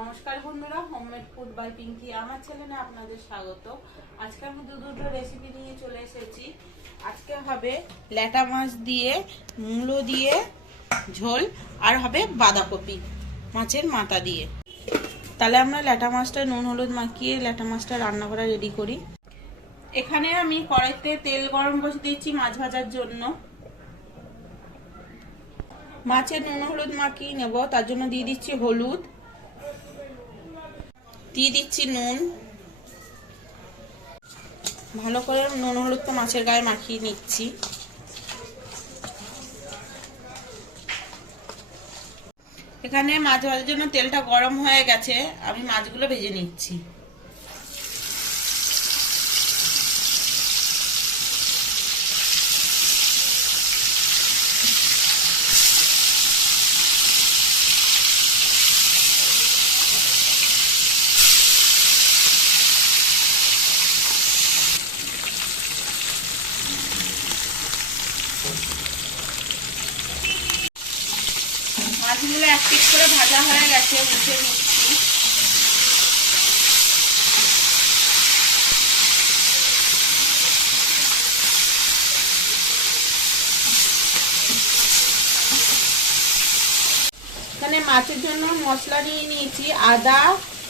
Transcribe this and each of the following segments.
নমস্কার বন্ধুরা, homemade food by Pinki আমার চ্যানেলে আপনাদের স্বাগত। আজকে আমি দুটো রেসিপি নিয়ে চলে এসেছি। আজকে হবে ল্যাটা মাছ দিয়ে মূলো দিয়ে ঝোল, আর হবে বাঁধাকপি মাছের মাথা দিয়ে। তাহলে আমরা ল্যাটা মাছটা নুন হলুদ মাখিয়ে ল্যাটা মাছটা রান্না করা রেডি করি। এখানে আমি কড়াইতে তেল গরম বসে দিচ্ছি মাছ ভাজার জন্য। মাছের নুন হলুদ মাখিয়ে নেব, তার জন্য দিয়ে দিচ্ছি হলুদ, দিয়ে দিচ্ছি নুন। ভালো করে নুন হলুদটা মাছের গায়ে মাখিয়ে নিচ্ছি। এখানে মাছ ভাজার জন্য তেলটা গরম হয়ে গেছে, আমি মাছগুলো ভেজে নিচ্ছি। মাছগুলো এক পিস করে ভাজা হয়ে গেছে, উঠে নিচ্ছি। এখানে মাছের জন্য মশলা নিয়ে নিয়েছি, আদা,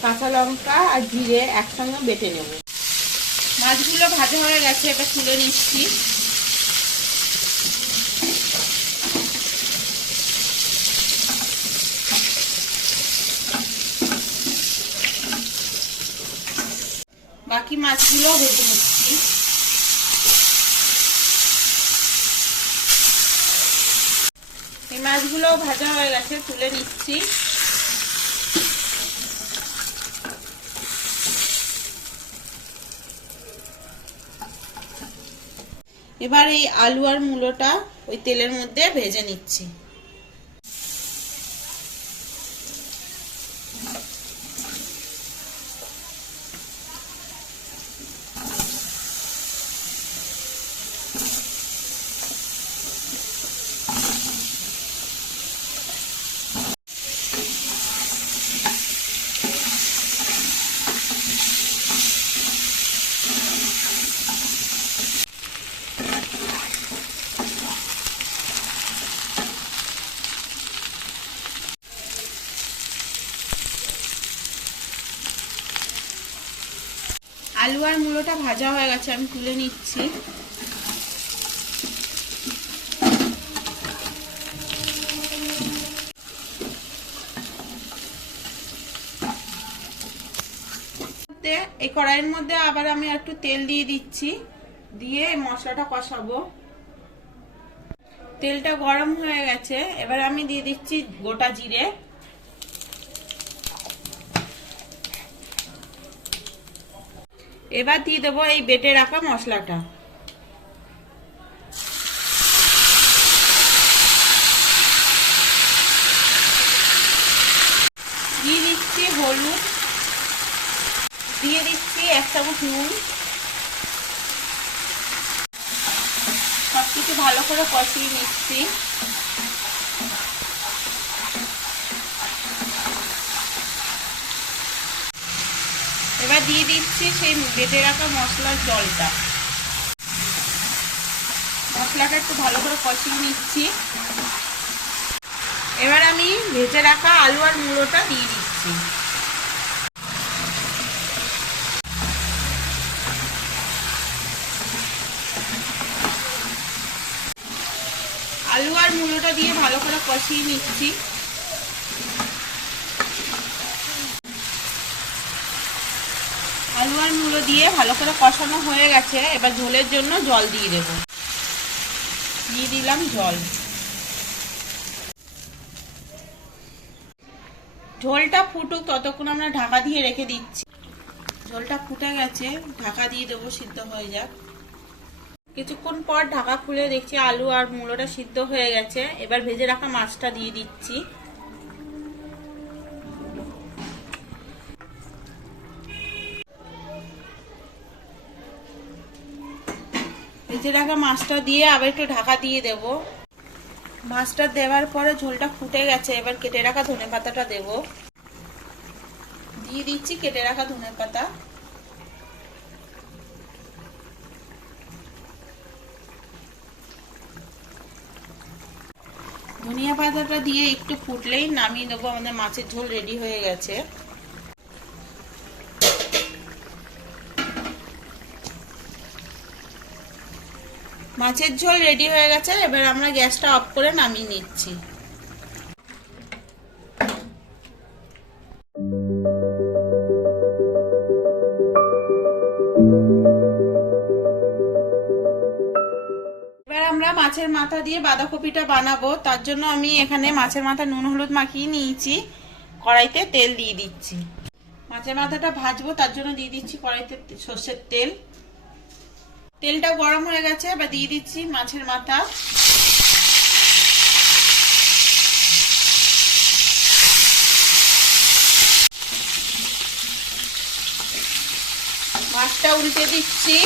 কাঁচা লঙ্কা আর জিরে একসঙ্গে বেটে নেব। মাছগুলো ভাজা হয়ে গেছে, এবার তুলে নিচ্ছি। বাকি মাছগুলো ভেজে নিচ্ছি। এই মাছগুলো ভাজা হয়ে গেছে, তুলে নিচ্ছি। এবার এই আলু আর মূলোটা ওই তেলের মধ্যে ভেজে নিচ্ছি। আলু আর মূলোটা ভাজা হয়ে গেছে, আমি তুলে নিচ্ছি। এই কড়াইয়ের মধ্যে আবার আমি একটু তেল দিয়ে দিচ্ছি, দিয়ে মশলাটা কষাবো। তেলটা গরম হয়ে গেছে, এবার আমি দিয়ে দিচ্ছি গোটা জিরে, এবার দিয়ে দেবো এই বেটে রাখা মশলাটা। দিয়ে দিচ্ছি হলুদ, দিয়ে দিচ্ছি 1 চামচ নুন। সবকিছু ভালো করে কষিয়ে নিচ্ছি। এবার দিয়ে দিচ্ছি সেই বেটে রাখা মশলার জলটা। মশলাটা একটু ভালো করে কষিয়ে নিচ্ছি। এবার আমি ভেজে রাখা আলু আর মূলোটা দিয়ে দিচ্ছি। আলু আর মূলোটা দিয়ে ভালো করে কষিয়ে নিচ্ছি। আলু আর মূলো দিয়ে ভালো করে কষানো হয়ে গেছে, এবার ঝোলের জন্য জল দিয়ে দেব। দিয়ে দিলাম জল। ঝোলটা ফুটুক, ততক্ষণ আমরা ঢাকা দিয়ে রেখে দিচ্ছি। ঝোলটা ফুটে গেছে, ঢাকা দিয়ে দেবো, সিদ্ধ হয়ে যাক। কিছুক্ষণ পর ঢাকা খুলে দেখছি আলু আর মূলোটা সিদ্ধ হয়ে গেছে। এবার ভেজে রাখা মাছটা দিয়ে দিচ্ছি। ভেজে রাখা মাছটা দিয়ে আবার একটু ঢাকা দিয়ে দেব। মাছটা দেওয়ার পরে ঝোলটা ফুটে গেছে, এবার কেটে রাখা ধনেপাতাটা দেব। দিয়ে দিচ্ছি কেটে রাখা ধনে পাতা, ধনিয়া পাতাটা দিয়ে একটু ফুটলেই নামিয়ে দেবো। আমাদের মাছের ঝোল রেডি হয়ে গেছে। মাছের ঝোল রেডি হয়ে গেছে। এবার আমরা গ্যাসটা অফ করে নামিয়ে নিচ্ছি। এবার আমরা মাছের মাথা দিয়ে বাঁধাকপিটা বানাবো। তার জন্য আমি এখানে মাছের মাথা নুন হলুদ মাখিয়ে নিয়েছি, কড়াইতে তেল দিয়ে দিচ্ছি। মাছের মাথাটা ভাজবো, তার জন্য দিয়ে দিচ্ছি কড়াইতে সর্ষের তেল। তেলটা গরম হয়ে গেছে, এবার দিয়ে দিচ্ছি মাছের মাথা। মাছটা উল্টে দিচ্ছি।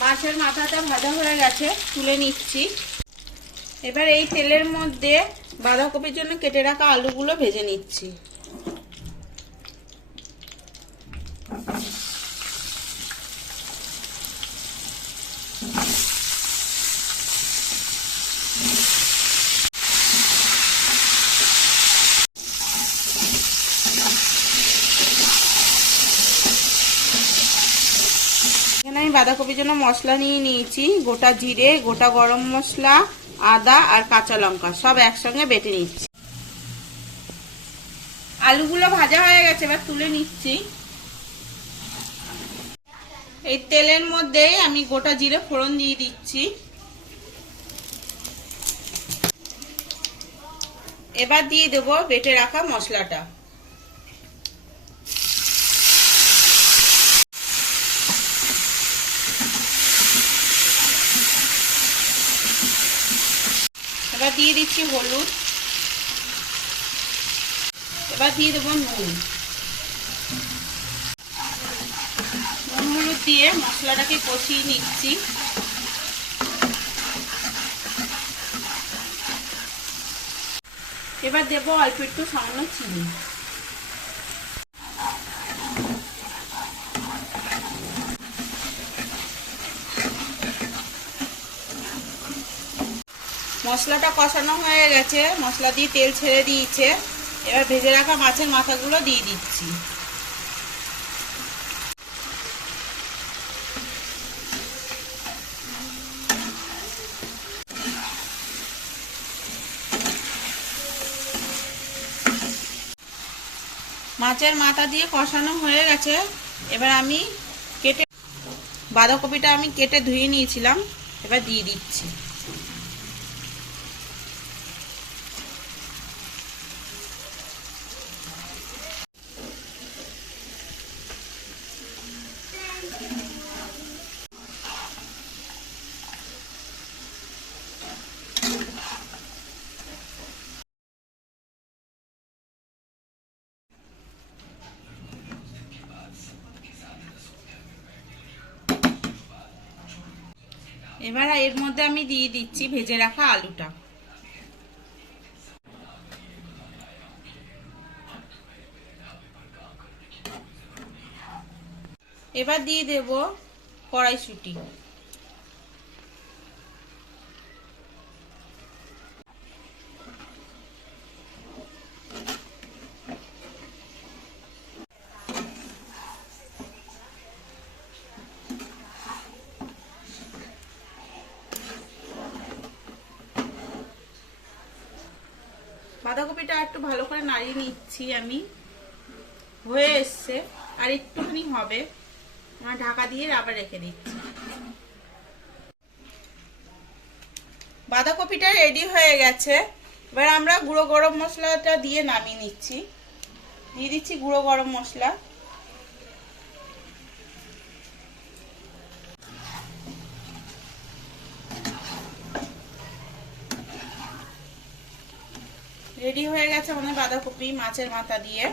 মাছের মাথাটা ভাজা হয়ে গেছে, তুলে নিচ্ছি। এবার এই তেলের মধ্যে বাঁধাকপির জন্য কেটে রাখা আলুগুলো ভেজে নিচ্ছি। এখানে আমি বাঁধাকপির জন্য মশলা নিয়ে নিয়েছি। গোটা জিরে, গোটা গরম মশলা, আদা আর কাঁচা লঙ্কা সব একসঙ্গে বেটে নিচ্ছি। আলুগুলো ভাজা হয়ে গেছে, এবার তুলে নিচ্ছি। এই তেলের মধ্যে আমি গোটা জিরে ফোড়ন দিয়ে দিচ্ছি। এবার দিয়ে দেবো বেটে রাখা মশলাটা। এবার দিয়ে দিচ্ছি হলুদ। এবার দিয়ে দেবো নুন। নুন হলুদ দিয়ে মশলাটাকে কষিয়ে নিচ্ছি। এবার দেবো অল্প একটু সামান্য চিনি। মশলাটা কষানো হয়ে গেছে, মশলা দিয়ে তেল ছেড়ে দিয়েছে। এবার ভেজে রাখা মাছের মাথাগুলো দিয়ে দিচ্ছি। মাছের মাথা দিয়ে কষানো হয়ে গেছে। এবার আমি বাঁধাকপিটা কেটে ধুয়ে নিয়েছিলাম, এবার দিয়ে দিচ্ছি। এবার এর মধ্যে আমি দিয়ে দিচ্ছি ভেজে রাখা আলুটা। এবার দিয়ে দেব কড়াইশুঁটি। বাঁধাকপিটা একটু ভালো করে নাড়িয়ে নিচ্ছি আমি। হয়ে এসছে, আর একটুখানি হবে। আমার ঢাকা দিয়ে আবার রেখে দিচ্ছি। বাঁধাকপিটা রেডি হয়ে গেছে। এবার আমরা গুঁড়ো গরম মশলাটা দিয়ে নামিয়ে নিচ্ছি। দিয়ে দিচ্ছি গুঁড়ো গরম মশলা। রেডি হয়ে গেছে আমাদের বাঁধাকপি মাছের মাথা দিয়ে।